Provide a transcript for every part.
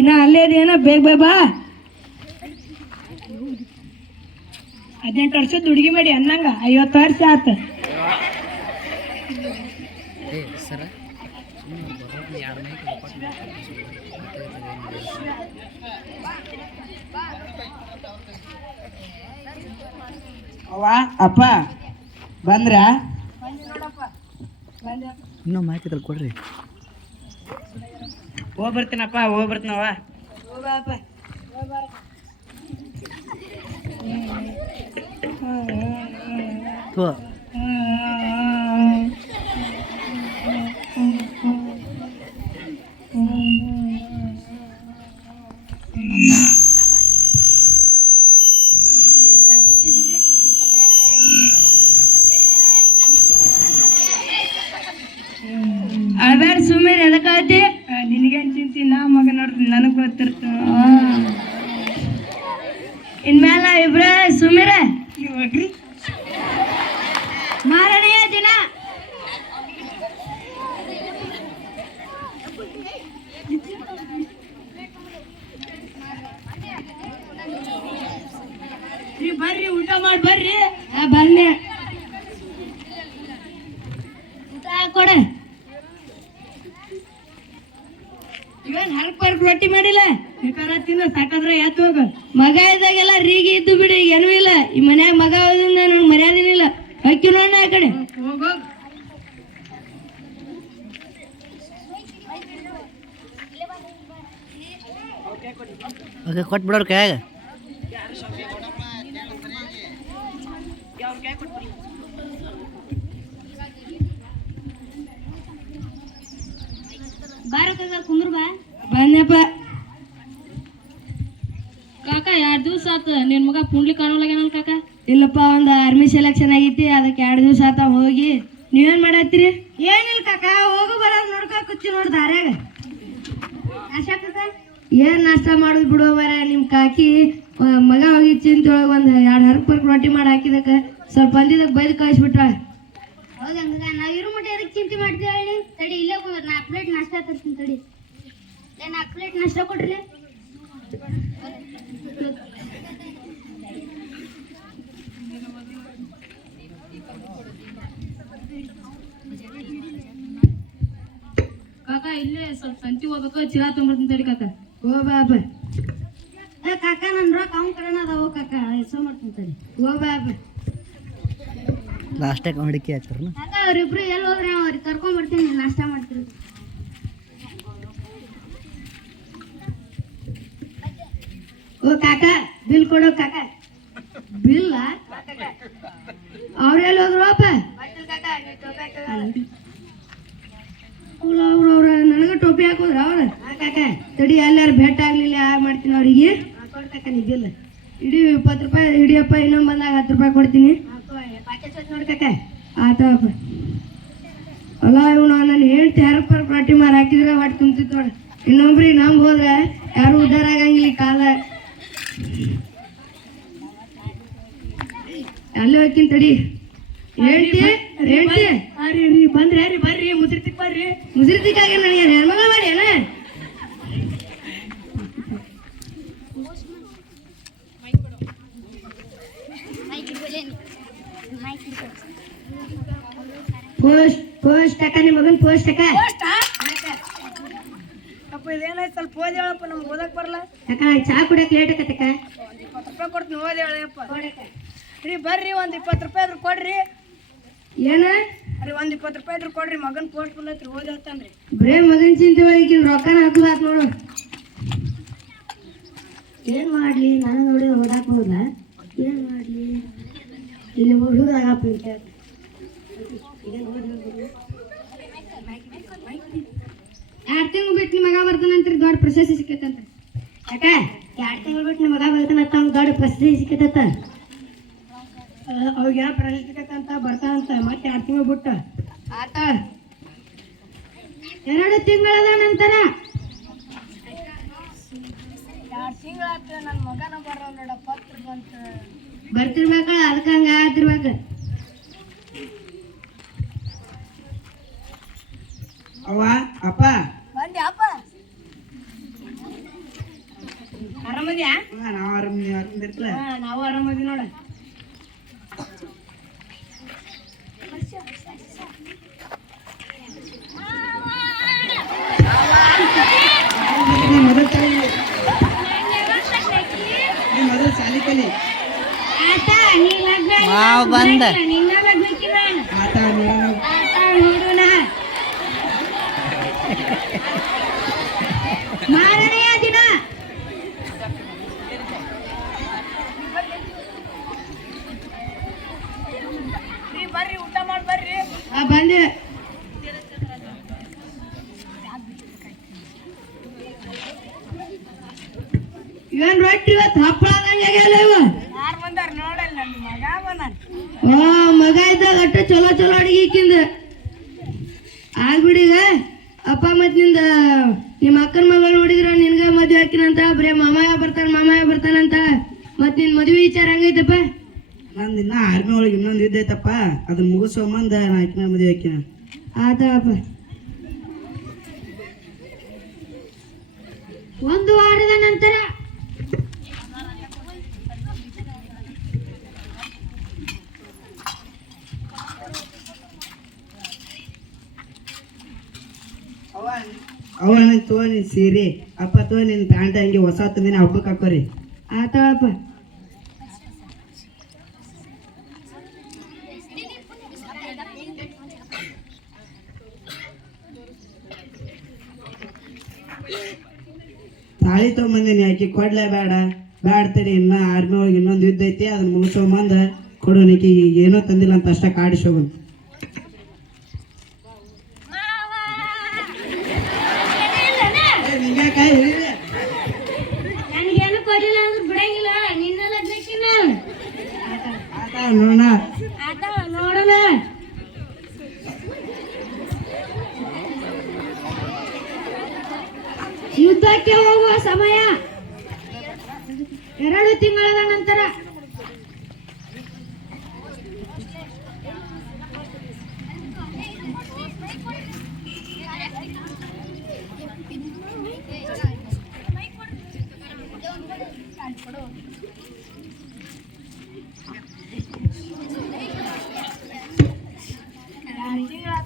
ಇನ್ನ ಅಲ್ಲೇ ಅದೇನ ಬೇಗ ಬೇಗ ಬಾ 18 ವರ್ಷದ ಹುಡುಗಿ ಮಾಡಿ ಅನ್ನಂಗ 50 ವರ್ಷ ಆತ ಅವ್ವ ಅಪ್ಪ ಬಂದ್ರ ಇನ್ನೂ ಮಾಹಿತಿ ಕೊಡ್ರಿ ಹೋಗ್ಬರ್ತೀನಪ್ಪ ಹೋಗ್ಬರ್ತೀನವ್ವ ಅಳ್ಬೇಡ ಸುಮ್ಮನೆ ಎದಕ್ಕಾತಿ ನಿನಗೇನು ಚಿಂತಿ ನಾ ಮಗ ನೋಡ್ತೀನಿ ನನಗೆ ಗೊತ್ತಿರ್ತ ಇನ್ಮೇಲೆ ಇಬ್ರ ಸುಮ್ಮಿರ ಹೋಗ್ರಿ ಮಾರನೆಯ ದಿನ ಬರ್ರಿ ಊಟ ಮಾಡಿ ಬರ್ರಿ ಬನ್ನಿ ಊಟ ಹಾಕೊಡ ಇವನ್ ಹರ್ಕ್ ರೊಟ್ಟಿ ಮಾಡಿಲ್ಲ ಬೇಕಾದ್ರೆ ತಿನ್ನ ಸಾಕಾದ್ರೆ ಯಾತ್ ಹೋಗ ಮಗ ಇದ್ದಾಗೆಲ್ಲ ರೀಗಿ ಇದ್ದು ಬಿಡಿ ಏನೂ ಇಲ್ಲ ಈ ಮನ್ಯಾಗ ಮಗ ಹೋದ್ರಿಂದ ನನ್ ಮರ್ಯಾದಿನಿಲ್ಲ ಅಕ್ಕಿ ನೋಡ ಆ ಕಡೆ ಹೋಗೋಗ ಕೊಟ್ಬಿಡೋರ್ ಕೈಯಾಗ ಕುಂದ್ರ ಬಾ ಬನ್ನಪ್ಪ ಕಾಕ 2 ದಿವಸ ಆತ ನಿನ್ ಮಗ ಪುಂಡ್ಲಿ ಕಾಣೋಲಾಗ್ಯಾನಲ್ ಕಾಕ ಇಲ್ಲಪ್ಪ ಒಂದು ಆರ್ಮಿ ಸೆಲೆಕ್ಷನ್ ಆಗೈತಿ ಅದಕ್ಕೆ 2 ದಿವಸ ಆತ ಹೋಗಿ ನೀವೇನ್ ಮಾಡತ್ತೀರಿ ಏನಿಲ್ಲ ಕಾಕ ಹೋಗು ಬರೋದು ನೋಡ್ಕೊ ಕುಚ್ಚಿ ನೋಡಿ ದಾರ್ಯಾಗ ಏನ್ ನಾಷ್ಟ ಮಾಡೋದು ಬಿಡೋ ಮರ ನಿಮ್ ಕಾಕಿ ಮಗ ಹೋಗಿ ಚಿಂತೊಳಗೆ ಒಂದು 2 ಹರ್ಕ್ ರೊಟ್ಟಿ ಮಾಡಿ ಹಾಕಿದಕ್ಕೆ ಸ್ವಲ್ಪ ಅಂದಿದ್ದಕ್ಕೆ ಬೈದು ಕಳಿಸ್ಬಿಟ್ರ ಹೌದಂಗ ನಾವ್ ಇರು ಮಟ್ಟ ಎದಕ್ಕೆ ಚಿಂತೆ ಮಾಡ್ತೀವಿ ಹೇಳಿ ತಡಿ ಇಲ್ಲೇ 4 ಪ್ಲೇಟ್ ನಾಷ್ಟ ತರ್ತೀನಿ ತಡಿ 4 ಪ್ಲೇಟ್ ನಾಷ್ಟ ಕೊಡ್ರಿ ಕಾಕ ಇಲ್ಲೇ ಸ್ವಲ್ಪ ಸಂತಿ ಹೋಗ್ಬೇಕು ಚೀಲ ತೊಗೊಂಡ್ಬರ್ತೀನಿ ತಡಿ ಕಾಕ ಓ ಬಾಬ ಕಾಕ ನನ್ ರೊಕ್ಕ ಅವ್ನ ಕಡೆನ ಅದಾವ ಕಾಕ ಎಸೋ ಮಾಡ್ತೀನಿ ತಡಿ ಓ ಬಾಬ ಲಾಸ್ಟಾಗ ಅಡಿಕೆ ಹಾಕ್ತಾರಲ್ಲ ಕಾಕ ಅವ್ರಿಬ್ರು ಎಲ್ಲಿ ಹೋದ್ರೆ ಅವ್ರಿಗೆ ಕರ್ಕೊಂಡ್ಬರ್ತೀನಿ ನಾಷ್ಟ ಮಾಡ್ತೀರಿ ಓ ಕಾಕ ಬಿಲ್ ಕೊಡೋ ಕಾಕ ಬಿಲ್ಲ ಅವ್ರೆಲ್ಲಿ ಹೋದ್ರು ಅಪ್ಪ ಅವ್ರ ನನಗ ಟೋಪಿ ಹಾಕೋದ್ರ ಅವ್ರ ಕಾಕ ತಡಿ ಎಲ್ಲಾರು ಭೇಟ ಆಗ್ಲಿಲ್ಲ ಮಾಡ್ತೀನಿ ಅವ್ರಿಗೆ ಕಾಕ ನೀ ಬಿಲ್ ಇಡೀ 20 ರೂಪಾಯಿ ಹಿಡಿಯಪ್ಪ ಇನ್ನೊಂದು ಬಂದಾಗ 10 ರೂಪಾಯಿ ಕೊಡ್ತೀನಿ ನೋಡಿ ಕಾಕ ಆತಪ್ಪ ಅಲ್ಲ ಇವನು ನಾನು ಹೇಳ್ತಿ ಯಾರಪ್ಪ ಪಾರ್ಟಿ ಮಾರಿ ಹಾಕಿದ್ರೆ ಹೊಟ್ಟೆ ತುಂಬ್ತಿತ್ತು ನೋಡ ಇನ್ನೊಬ್ರಿಗೆ ನಮ್ ಹೋದ್ರೆ ಯಾರು ಉದ್ದಾರ ಆಗಂಗಿಲ್ಲ ಈ ಕಾಲ ಅಲ್ಲೇ ಹೋಗ್ತೀನಿ ತಡಿ ಹೇಳ್ತಿ ಬಂದ್ರಿ ಬರ್ರಿ ಮುಸ್ರಿತಿಕ್ ಬರ್ರಿ ಮುಸ್ರಿತಿಕ್ಕಾಗ ನನಗೆ ಹೆಣ್ಮಗ ಮಾಡಿ ಏನ ಪೋಸ್ಟ್ ಅಕ್ಕ ನಿಮ್ಮ ಮಗನ್ ಪೋಸ್ಟ್ ಅಕ್ಕ ಅಪ್ಪ ಇದೇನಾಯ್ತು ಸ್ವಲ್ಪ ಓದಿ ಹೇಳಪ್ಪ ನಮ್ಗೆ ಓದಕ್ ಬರಲ್ಲ ಅಕ್ಕ ಚಾ ಕುಡಿಯಕ್ಕೆ ಲೇಟ್ ಆಕತ್ತಕ್ಕ 20 ರೂಪಾಯಿ ಕೊಡ್ತೀನಿ ಓದಿ ಹೇಳಪ್ಪ ರೀ ಬರ್ರಿ ಒಂದು 20 ರೂಪಾಯಿ ಆದ್ರೂ ಕೊಡ್ರಿ ಏನ ರೀ ಒಂದು 20 ರೂಪಾಯಿ ಆದ್ರೂ ಕೊಡ್ರಿ ಮಗನ್ ಪೋಸ್ಟ್ ಬಂದೈತ್ರಿ ಓದಿ ಹೇಳ್ತಾನ್ರಿ ಬರೇ ಮಗನ್ ಚಿಂತೆ ಒಳಗಿನ ರೊಕ್ಕನ ಹಾಕುದಾತ್ ನೋಡು ಏನ್ ಮಾಡ್ಲಿ ನಾನು ನೋಡಿ ಓದಾಕ್ ಹೋದ ಏನ್ ಮಾಡ್ಲಿ ಇಲ್ಲಿ ಹುಡುಗರಾಗಪ್ಪ 2 ತಿಂಗಳು ಬಿಟ್ಟು ನಿಮ್ಮ ಮಗ ಬರ್ತಾನಂತ್ರಿ ದೊಡ್ಡ ಪ್ರಶಸ್ತಿ ಸಿಕ್ಕೈತಂತ ಯಾಕ 2 ತಿಂಗಳು ಬಿಟ್ಟು ನಿಮ್ಮ ಮಗ ಬರ್ತಾನಂತ ಅವ್ನು ದೊಡ್ಡ ಪ್ರಶಸ್ತಿ ಸಿಕ್ಕೈತಂತ ಅವಾಗ ಪ್ರಶಸ್ತಿ ಸಿಕ್ಕೈತಂತ ಬರ್ತಾನಂತ ಮತ್ತೆ 2 ತಿಂಗಳು ಬಿಟ್ಟು ಆತ 2 ತಿಂಗಳದ ನಂತರ 2 ತಿಂಗಳಾತ ನನ್ನ ಮಗನ ಬರೋ ನೋಡ ಪತ್ರ ಬಂತ ಬರ್ತಿರ್ಬೇಕ ಅದಕ್ಕೆ ಹಂಗ ಆತಿರ್ಬೇಕ ಅವ್ವ ಅಪ್ಪ ಬಂದೆ ಅಪ್ಪ ಬಂದ ನಿನ್ನ ಲಗ್ನಕ್ಕಿಲ್ಲ ಆಟ ನೋಡೋಣ. ಆಟ ನೋಡೋಣ ಮಾರನೆಯ ದಿನ ರೀ ಬರ್ರಿ ಊಟ ಮಾಡಿ ಬರ್ರಿ. ಬಂದೆ ಇವನ್ ರೊಟ್ಟಿ ಇವತ್ತು ಹಪ್ಪಳದಂಗೆ ಆಗ್ಯಾವ ಇವ ಯಾರು ಬಂದಾರ ನೋಡಲ್ಲ ನನ್ನ ಮಗ ಬಂದಾನ. ಮಗ ಇದ್ದಾಗ ಅಟ್ಟ ಚಲೋ ಚಲೋ ಅಡಿಗೆ ಇಕ್ಕಿಂದ ಆಗ್ಬಿಡೀಗ ಅಪ್ಪ ಮತ್ ನಿಂದ ನಿಮ್ಮ ಅಕ್ಕನ ಮಗಳು ನೋಡಿದ್ರ ನಿನ್ಗ ಮದ್ವೆ ಹಾಕಿನಂತ ಬರೇ ಮಾಮಯ್ಯ ಬರ್ತಾನಂತ ಮತ್ ನಿನ್ ಮದ್ವೆ ವಿಚಾರ ಹಂಗೈತಪ್ಪ ನಂದು ಇನ್ನ ಆರ್ಮಿ ಒಳಗೆ ಇನ್ನೊಂದು ಇದ್ದೈತಪ್ಪ ಅದನ್ನ ಮುಗಿಸೋಮಂದ ನಾ ಆಕಿನ ಮದುವೆ ಹಾಕಿನ. ಆತಪ್ಪ ಒಂದು ವಾರದ ನಂತರ ಅವ ತೋ ನೀನ್ ಸೀರೆ ಅಪ್ಪ ತೋ ನಿನ್ ಪ್ಯಾಂಟ್ ಹಂಗೆ ಹೊಸ ತಂದಿನ ಹಬ್ಬಕ್ಕೆ ಹಾಕೋರಿ. ಆತಪ್ಪ ತಾಳಿ ತೊಗೊಂಬಂದಿನಿ ಆಕಿ ಕೊಡ್ಲೇ ಬೇಡ ತಡಿ ಇನ್ನ ಆರ್ಮಿ ಒಳಗೆ ಇನ್ನೊಂದು ಯುದ್ಧ ಐತಿ ಅದನ್ನ ಮುಗಿಸೋಮಂದ ಕೊಡು ನೀಕಿ ಏನೋ ತಂದಿಲ್ಲ ಅಂತ ಅಷ್ಟ ಕಾಡಿಸೋಗನ್. ನನಗೇನು ಕೊಡಿಲ್ಲ ಅಂದ್ರೆ ಬಿಡಂಗಿಲ್ಲ ನಿನ್ನ ಲಗ್ನಕ್ಕಿನ ಆಟ ನೋಡೋಣ. ಆತ ನೋಡೋಣ ಯುದ್ಧಕ್ಕೆ ಹೋಗುವ ಸಮಯ 2 ತಿಂಗಳ ನಂತರ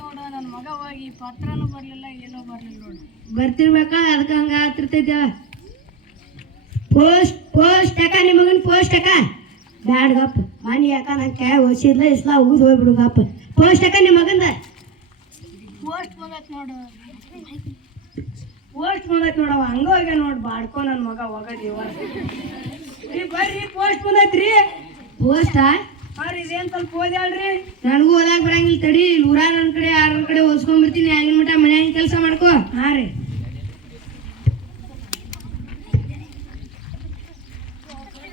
ನೋಡು ನನ್ನ ಮಗ ಹೋಗಿ ಪತ್ರನೂ ಬರ್ಲಿಲ್ಲ ಏನೋ ಬರ್ಲಿಲ್ಲ ನೋಡು. ಬರ್ತಿರ್ಬೇಕ ಅದಕ್ಕೆ ಹಂಗ ಆಗ್ತಿರ್ತೈತೆ ಪೋಸ್ಟ್ ಅಕ್ಕ ನಿಮ್ಮ ಮಗನ್ ಪೋಸ್ಟ್ ಅಕ್ಕ ಬ್ಯಾಡ ಗಪ್ಪ ಮನಿ ಅಕ್ಕ ನಂಗೆ ಕೈ ಓಸಿದ್ಲ ಇಸ್ಲಾ ಉಗಿದು ಹೋಗ್ಬಿಡು ಗಪ್ಪ ಪೋಸ್ಟ್ ಅಕ್ಕ ನಿಮ್ಮ ಮಗಂದ ಪೋಸ್ಟ್ ಬಂದೈತೆ ನೋಡು. ಪೋಸ್ಟ್ ಬಂದೈತಿ ನೋಡವ ಹಂಗ ಹೋಗ್ಯ ನೋಡ್ ಬಾಡ್ಕೊ ನನ್ನ ಮಗ ಹೋಗದಿ ರೀ ಬರ್ರಿ ಪೋಸ್ಟ್ ಬಂದೈತ್ರಿ. ಪೋಸ್ಟಾ ಅವ್ರಿ ಇದೇನ್ ಸ್ವಲ್ಪ ಓದ್ಯಾಳ್ರಿ. ನನಗೂ ಓದಾಕ್ ಬರಂಗಿಲ್ಲ ತಡಿ ಊರ ನನ್ನ ಕಡೆ ಯಾರ ಕಡೆ ಓದ್ಸ್ಕೊಂಡ್ಬಿಡ್ತೀನಿ ಆಗಿನ ಮಟ ಮನ್ಯಾಗಿನ ಕೆಲಸ ಮಾಡ್ಕೋ ಹಾ ರೀ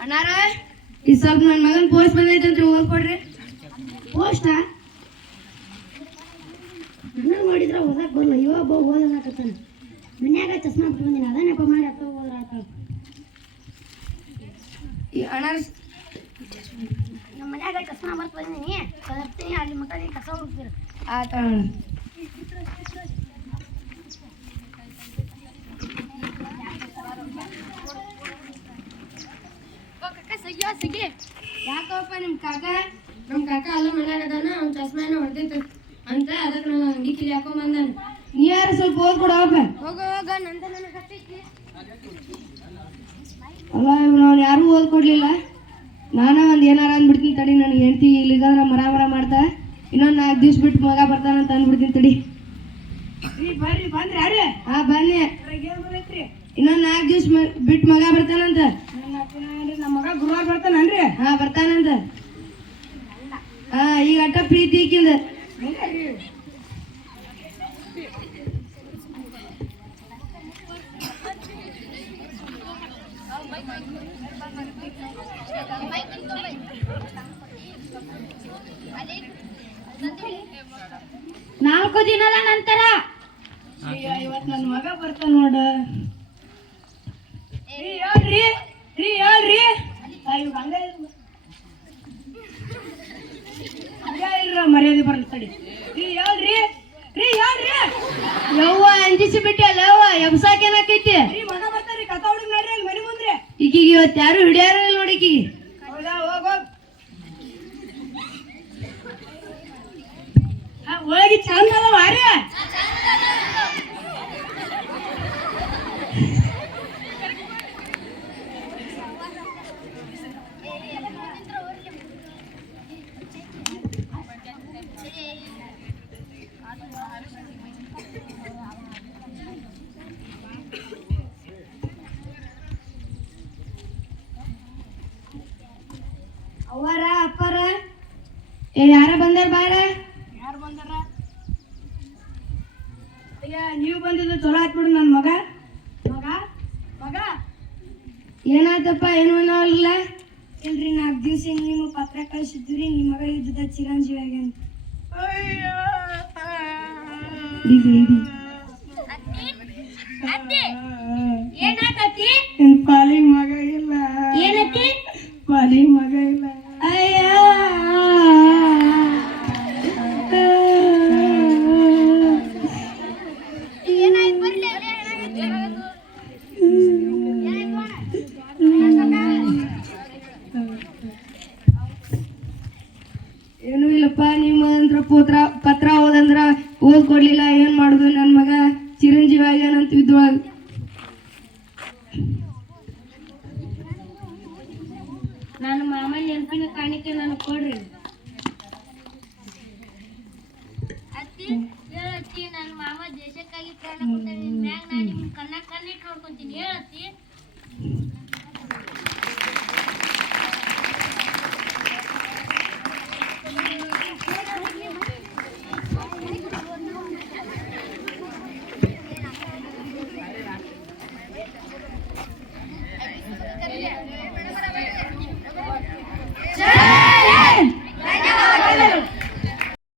ಅಣ್ಣಾರ ಈ ಸ್ವಲ್ಪ ನನ್ನ ಮಗನ್ ಪೋಸ್ಟ್ ಬಂದೈತಂತ್ರಿ ಓದ್ಕೊಡ್ರಿ ಪೋಸ್ಟಾ ನನ್ನ ನೋಡಿದ್ರ ಓದಾಕ್ ಬರಲ್ಲ ಇವ ಓದಲಾಕತ್ತಾನ ಮನ್ಯಾಗ ಚಸ್ಮಾ ಬಿಟ್ಕೊಂದಿನಿ ಅದ ನೆಪ ಮಾಡಿ ಅಕ್ಕ ಹೋದ್ರ ಆತ ಈ ಅಣ್ಣಾರ ನಮ್ಮ ಮನ್ಯಾಗ ಕಸ್ನ ಬರ್ತ ಬಂದಿನಿ ಕಲರ್ತೀನಿ ಅಲ್ಲಿ ಮಟ್ಟ ಕಸ ಹೋಗ್ತೀರ ಆತ ಯಾಕಪ್ಪ ನಿಮ್ಮ ಕಾಕ ಅಲ್ಲ ಮನ್ಯಾಗ ಅದಾನ ಅವ್ನ ಚಸ್ಮಾನ ಹೊಡೆದೈತೆ ಅಂತ ಅದಕ್ಕೆ ನಾನು ಅಂಗಿ ಕಿಲಿ ಹಾಕೊಂಡ್ ಬಂದಾನ ನೀ ಯಾರು ಸ್ವಲ್ಪ ಓದ್ ಕೊಡಪ್ಪ ಹೋಗ ನಂದ ನನಗೆ ಹತ್ತೈತಿ ಅಲ್ಲ ನಾವು ಯಾರೂ ಓದ್ ಕೊಡ್ಲಿಲ್ಲ ನಾನ ಒಂದು ಏನಾರ ಅಂದ್ಬಿಡ್ತೀನಿ ತಡಿ ನನಗೆ ಹೆಂಡ್ತಿ ಇಲ್ಲಿಗಂದ್ರೆ ಮರ ಮಾಡ್ತಾ ಇನ್ನೊಂದು 4 ದಿವ್ಸ ಬಿಟ್ಟು ಮಗ ಬರ್ತಾನಂತ ಅಂದ್ಬಿಡ್ತೀನಿ ತಡಿ ರೀ ಬರ್ರಿ ಬಂದ್ರಿ ಯಾರೇ ಹಾ ಬನ್ನಿ ಏನ್ ಬಂದೈತ್ರಿ. ಇನ್ನೊಂದು 4 ದಿವ್ಸ ಬಿಟ್ಟು ಮಗ ಬರ್ತಾನಂತ ನಮ್ಮ ಮಗ ಗುರುವಾರ ಬರ್ತಾನನ್ರಿ. ಹಾ ಬರ್ತಾನಂತ ಹಾ ಈಗ ಅಟ್ಟ ಪ್ರೀತಿ ಈಕಿಂದ ನಾಲ್ಕು ದಿನದ ನಂತರ ಇವತ್ತು ನನ್ನ ಮಗ ಬರ್ತಾನ ನೋಡ ಹೇಳ್ರಿ ಮರ್ಯಾದೆ ಬರ್ಲಿ ತಡಿ. ಯವ್ವ ಅಂಜಿಸಿ ಬಿಟ್ಟಲ್ಲ ಯವ್ವ ಎಬ್ಸಾಕೇನಾಕೈತಿ ಮಗ ಬರ್ತಾರ್ರಿ ಕಸ ಹುಡುಗ ನೋಡ್ರಿ ಅಲ್ಲಿ ಮನೆ ಮುಂದ್ರಿ. ಈಗೀಗ ಇವತ್ತು ಯಾರು ಹಿಡಿಯಾರ ನೋಡಿ ಈಕಿಗೆ ಹೌದಾ ಹೋಗ್ ಒಳಗೆ ಚಂದ ಅದಾವ ಆರ್ಯ. ಏ ಯಾರ ಬಂದಾರ ಬಾರ ಯಾರು ಬಂದಾರ ಅಯ್ಯ ನೀವು ಬಂದಿದ್ದು ಚಲೋ ಆತ್ ಬಿಡು ನನ್ನ ಮಗ ಮಗ ಮಗ ಏನಾಯ್ತಪ್ಪ ಏನು ಅನ್ನೋಲ್ಲ ಇಲ್ರಿ 4 ದಿವಸ ನಿಮ್ಮ ಪತ್ರ ಕಳಿಸಿದ್ರಿ ನಿಮ್ಮ ಮಗ ಯುದ್ಧದ ಚಿರಂಜೀವಿ ಆಗ್ಯಾನ ಪಾಲಿ ಮಗ ಇಲ್ಲ ಏನತ್ತಿ ಪಾಲಿ ಮಗ ಇಲ್ಲ ಅಯ್ಯ ಏನಾಯ್ತು ಬರ್ಲಿ ಏನೂ ಇಲ್ಲಪ್ಪ ನಿಮ್ಮ ಅಂದ್ರ ಪತ್ರ ಓದಂದ್ರ ಓದ್ ಕೊಡ್ಲಿಲ್ಲ ಏನ್ ಮಾಡುದು ನನ್ನ ಮಗ ಚಿರಂಜೀವಿ ಆಗ್ಯಾನಂತ ಇದ್ದೊಳಗ ನಾನು ಮಾಮನ ನೆನಪಿನ ಕಾಣಿಕೆ ನನಗೆ ಕೊಡ್ರಿ ಅತ್ತಿ ಹೇಳತ್ತಿ ನನ್ನ ಮಾಮ ದೇಶಕ್ಕಾಗಿ ಪ್ರಾಣ ಕೊಡ್ತಾರೆ ಮ್ಯಾಗ ನಾನು ನಿಮ್ಮ ಕಣ್ಣಿಟ್ಟು ನೋಡ್ಕೊಂತೀನಿ ಹೇಳತ್ತಿ